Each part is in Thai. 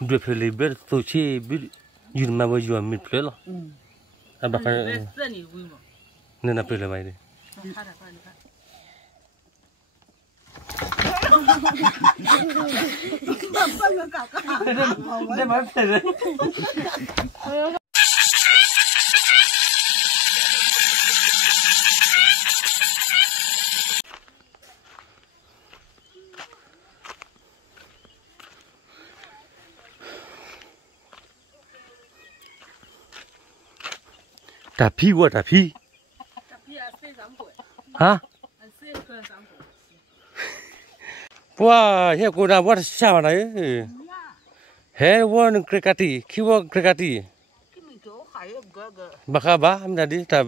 due per liber tu ci yun ma voglio a mi plelo abaka ne na plelo mai de de mai plelo tapi what tapi hả wow here cô đã what sao này here one crickety khi what crickety baka ba em đã đi tập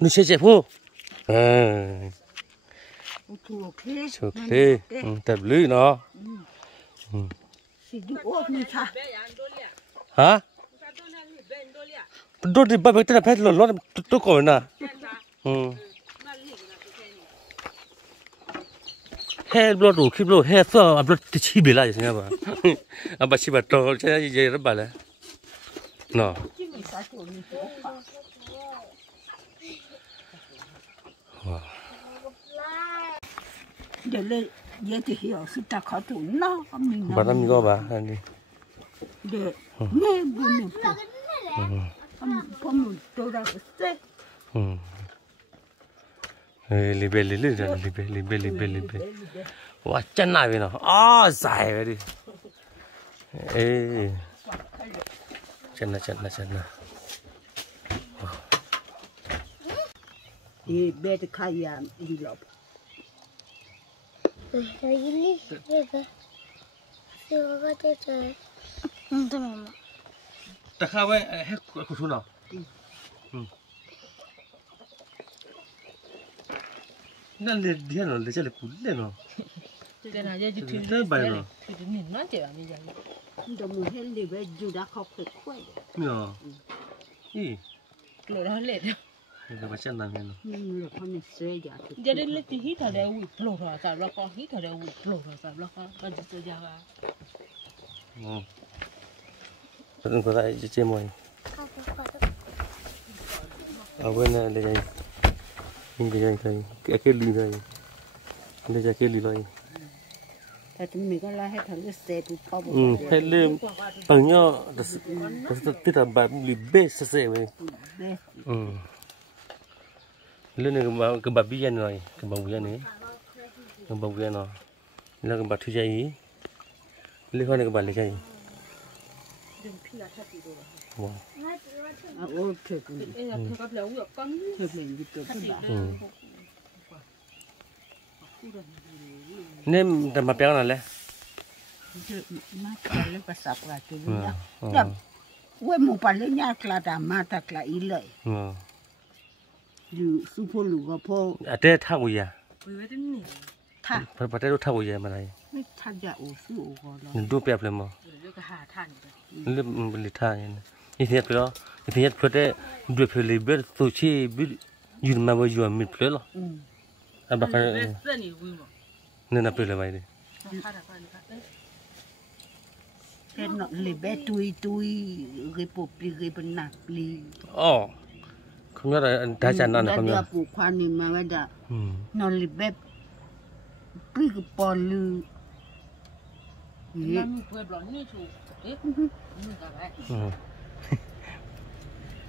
nó sẽ chép vô chụp đi tập lưới nó hả đôi đi ba mươi tên là phép lột lót tôi coi nè he lột đủ khi lột he sao à lột chỉ bị lại thế nào à bà chỉ bà trâu chơi gì rất bà đấy nọ để lên vậy thì hiểu sự ta khó tủ nó mình bà làm gì có bà anh đi để nghe buồn niệm phong tôi ra cái libe wah chân này vậy nó dài vậy đi ê chân này thì bé thì khai à đi lọp ini ya siapa cewek teman tak kau hết khu số nàoนั่นเลยเดี๋ยวเราเลยจะเลยปุ่นเลยเนาะเดี๋ยวนะจะถือ ได้ใบเนาะ ถือหนึ่งน้อยเจ๋อมีอย่างเดี๋ยวมึงเห็นเลยว่าอยู่ด้านเขาค่อยเนาะอีหลุดแล้วเล็ดเดี๋ยวมาเช่นนั้นเนาะหลุดเขาไม่เสียอย่างจะได้เล็ดที่ฮิตเท่าเดิมหลุดหัวสับแล้วก็ฮิตเท่าเดิมหลุดหัวสับแล้วก็จะเสียอย่างเป็นคนอะไรจะเจ็บมั้ยเอาไว้นะเลยนี่จะยังไงแค่ลีเลยนี่จะแค่ลีเลยแต่ถึงมีก็ไล่ให้ทางเสพพอบอกให้เริ่มปังเนาะแต่ติดแบบลีเบสเสพเลยเรื่องนี้ก็แบบบี้ยันหน่อยก็แบบบี้ยันนี่ก็แบบบี้ยันเนาะแล้วก็แบบทุกอย่างนี้เรื่องนี้ก็แบบเล็กใหญ่ว้าวโอ้เถิดเนี่ยแต่มาเปียกนั่นแหละมาคลาเลยภาษาปลาตัวนี้จับเว้ยหมูปลาเลยเนี่ยคลาดามาตะคลาอีเลยอยู่สุพรรณก็พอเต้ท่ากุยาท่าพระเต้รู้ท่ากุยามาไหนไม่ท่าจะโอ้สู้โอ้ก็แล้วนี่ดูเปียบเลยมั้งก็หาท่านเรื่องมันลิท่าอย่างนี้อีเทียบไปแล้วอีเทียบเพื่อได้ดูเพลิเบอร์ตัวชีบิยืนมาว่าอยู่มีเพลิแล้วอ่ะบักเนี่ยน่าเพลิอะไรดิเป็นหนอนลิเบตุยเกยปุบลีเกยเป็นหนักลีอ๋อคุณก็ได้ได้จันนั่นนะครับเนี่ยปลูกควานี่มาว่าจะนอนลิเบปลีกปอลือนั่นเพื่อนหลอนนี่ถูกนี่ก็ได้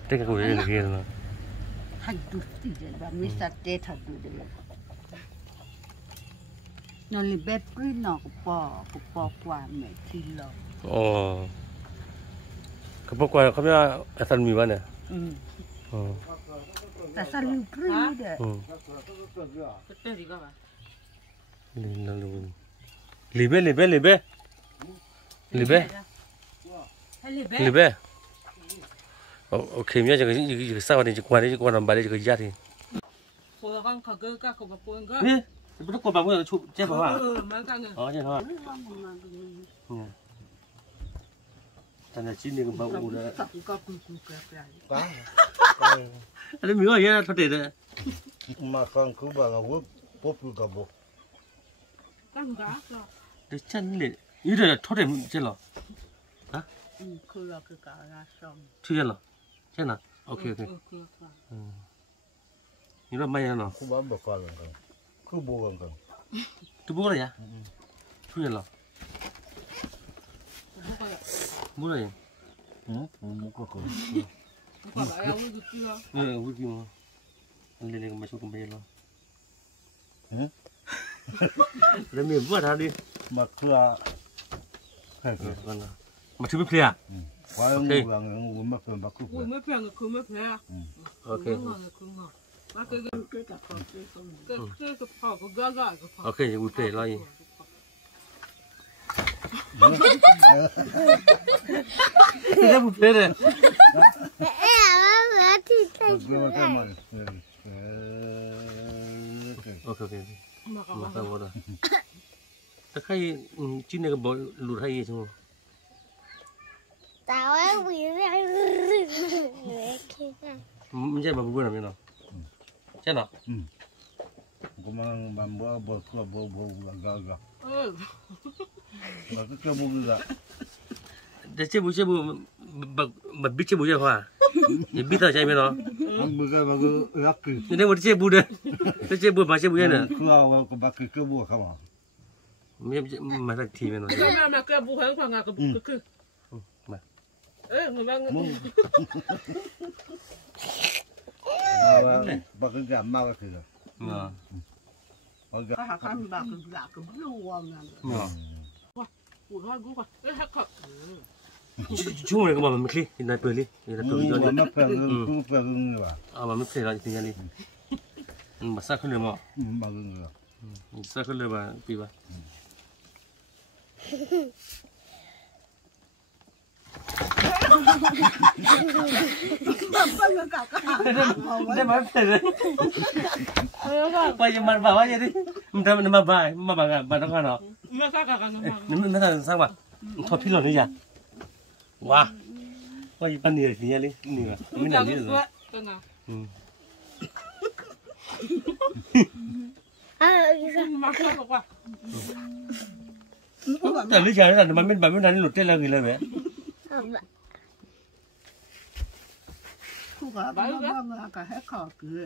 เด็กกูเรียนเรียนแล้วทัดดูสิเดี๋ยวแบบมิสเตทัดดูเดี๋ยวนอนลิเบปลีนอกปอกว่าแม่ที่เราอ๋อเขาบอกว่าเขาไม่ว่าอาจารย์มีวะเนี่ยแต่สั่นลืมปลีเด้อลิเบ้โอเคมีอะไรจะสร้างอะไรจะกวนอะไรจะกวนอะไรบ้างจะยัดที่คนละกันเขาเกิดก็เขาบอกคนก็นี่ไม่ต้องกวนแบบว่าชุบเจ็บป่ะมันกันอ๋อเจ็บป่ะแต่ในชิ้นนี้ก็แบบอุ่นเลยก็คุยกันไปอันนี้มีอะไรเนี่ยทอดเด็ดเลยมาฟังคือแบบว่าปุ๊บปุ๊บกับบุ๊กกันก็这真的有点拖点这了啊คือเราคือกาลาชอง出现了现在 OK OK 你说没了ခုဘာမကောင်းလဲခုဘောကောင်း都不过了呀出现了不过了မကောကော爸爸要喂个鸡啊，我给我那个没说过没了人没不他的မခလာဟဲ့完了没吃不吃啊ဘာလို့ငါငါမဖန်ဘာခု我没骗个，可没骗啊。 OK 很好。那这个跑个嘎嘎个跑。 OK 我对了这不对的OK OK 马上我的他可以进那个包卤他也行打完不是你这把不过了没了真的我们把包包出包包嘎嘎把这个不是这不把比这不这话你比他下面了不个把个牙齿你那我这不的这不把这不见的可我把个不看嘛没买他体面了没个不很快啊个个买我把个干嘛个去了ก็หาข้ามบากอยากกับลูกว่างั้น我看我看还看ช่วงไหนก็มาไม่คลีนายเปิดลินายเปิดลิ我们分不分了มาไม่คลีแล้วจริงๆลิมาสักคนเลยมั้ง把个สักคนเลยว่าปีว่าได้มาเปิดเลยไปยังมันบ่าวยังดิมันทำมันมาบ่ายกันมาต้องกันเหรอ没啥干干你们那啥吧他批了你家哇我一般你的你个没两你的真的马上的话แต่你家人มันไม่ทันหลุดได้แล้วกี่เลยไหมคู่กับบ้านก็ให้ขอคือ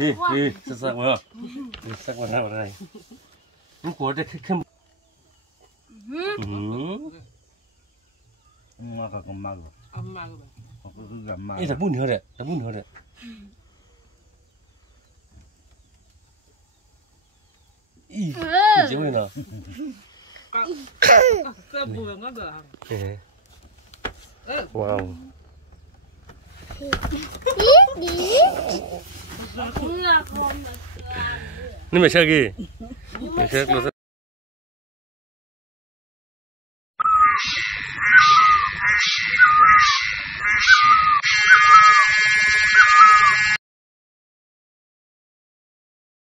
นี่สักวันสักวันอะไรมันหัวจะขึ้นมาก็มาก็มาก็คือกันมาแต่บุญเหรอแต่บุญเหรออีเจ๋งเลยเนาะ这不那个ว้าวนี่ไม่ใช่กี่ไม่ใช่